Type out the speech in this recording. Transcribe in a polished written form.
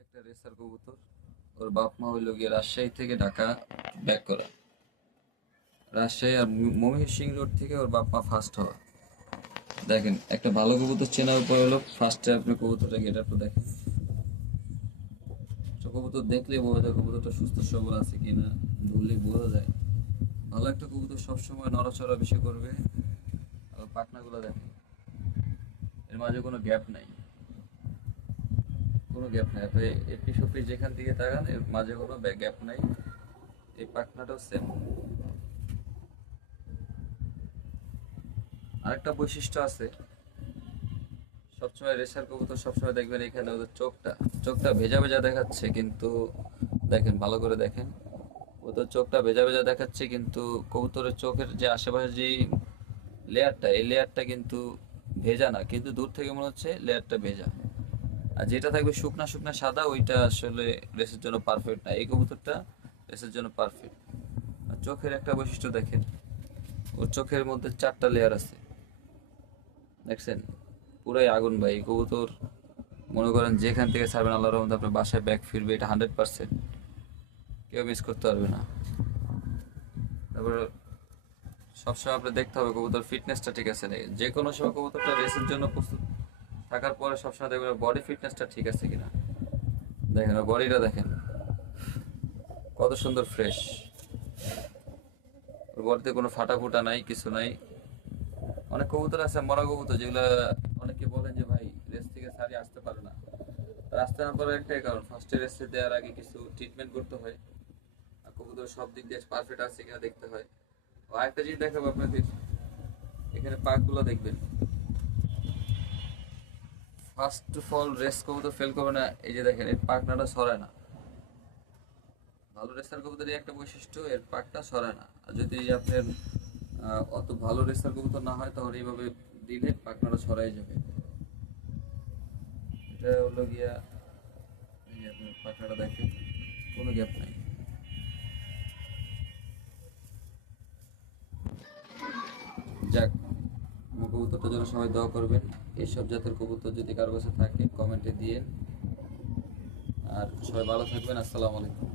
একটা রেসার কবুতর। ওর বাপ মা হইল গিয়ে রাজশাহী থেকে ঢাকা ব্যাক করা। রাজশাহী আর ময়মনসিংহ রোড থেকে ওর বাপ মা ফার্স্ট হওয়া। দেখেন একটা ভালো কবুতর চেনার উপায় হলো ফার্স্টে আপনি কবুতরটা গেটআপটা দেখেন। তো কবুতর দেখলে বোঝা যায় কবুতরটা সুস্থ সবল আছে কিনা, ধরলে বোঝা যায়। ভালো একটা কবুতর সবসময় নড়াচড়া বেশি করবে। আর পাখনাগুলো দেখেন, এর মাঝে কোনো গ্যাপ নাই, কোনো গ্যাপ নাই। আপনি এপিস ওপিস যেখান থেকে তাকান এর মাঝে কোনো গ্যাপ নাই। এই পাখনাটাও সেম। আরেকটা বৈশিষ্ট্য আছে, সবসময় রেসার কবুতর সবসময় দেখবেন এখানে ওদের চোখটা চোখটা ভেজা ভেজা দেখাচ্ছে, কিন্তু দেখেন ভালো করে দেখেন, ওদের চোখটা ভেজা ভেজা দেখাচ্ছে কিন্তু কবুতরের চোখের যে আশেপাশে যে লেয়ারটা, এই লেয়ারটা কিন্তু ভেজা না, কিন্তু দূর থেকে মনে হচ্ছে লেয়ারটা ভেজা। আর যেটা থাকবে শুকনা শুকনা সাদা, ওইটা আসলে রেসের জন্য পারফেক্ট না। এই কবুতরটা রেসের জন্য পারফেক্ট। আর চোখের একটা বৈশিষ্ট্য দেখেন, ওর চোখের মধ্যে 4টা লেয়ার আছে, দেখছেন? পুরাই আগুন ভাই এই কবুতর। মনে করেন যেখান থেকে ছাড়বেন আল্লাহর রহমতে আপনার বাসায় ব্যাক ফিরবে, এটা 100%। কেউ মিস করতে পারবে না। তারপর সবসময় আপনার দেখতে হবে কবুতর ফিটনেসটা ঠিক আছে নাকি। যে কোনো সময় কবুতরটা রেসের জন্য প্রস্তুত থাকার পরে সবসময় দেখবেন বডি ফিটনেসটা ঠিক আছে কিনা। দেখেন ওর বডিটা দেখেন কত সুন্দর ফ্রেশ। ওর বডিতে কোনো ফাটা ফুটা নাই, কিছু নাই। অনেক কবুতর আছে মরা কবুতর, যেগুলো অনেকে বলেন যে ভাই রেস থেকে সারি আসতে পারে না। আর আসতে না পারার একটাই কারণ, ফার্স্টে রেসে দেওয়ার আগে কিছু ট্রিটমেন্ট করতে হয়। আর কবুতর সব দিক দিয়ে পারফেক্ট আছে কিনা দেখতে হয়। ও আরেকটা জিনিস দেখাবো আপনাদের, এখানে পাকগুলো দেখবেন। ফার্স্ট অফ অল রেস কবুতর ফেল করবে না, এই যে দেখেন এর পাখনাটা সরায় না। ভালো রেসার কবুতরের একটা বৈশিষ্ট্য, এর পাকটা সরায় না। আর যদি আপনার অত ভালো রেসার কবুতর না হয় তাহলে এইভাবে দিলে পাখনাটা সরাই যাবে। এটা হলো গিয়া, এই যে আপনার পাখনাটা দেখেন কোনো গ্যাপ নাই। যাক, আমার কবুতরটার জন্য সবাই দোয়া করবেন। এইসব জাতের কবুতর যদি কারো কাছে থাকে কমেন্টে দিয়ে। আর সবাই ভালো থাকবেন। আসসালামু আলাইকুম।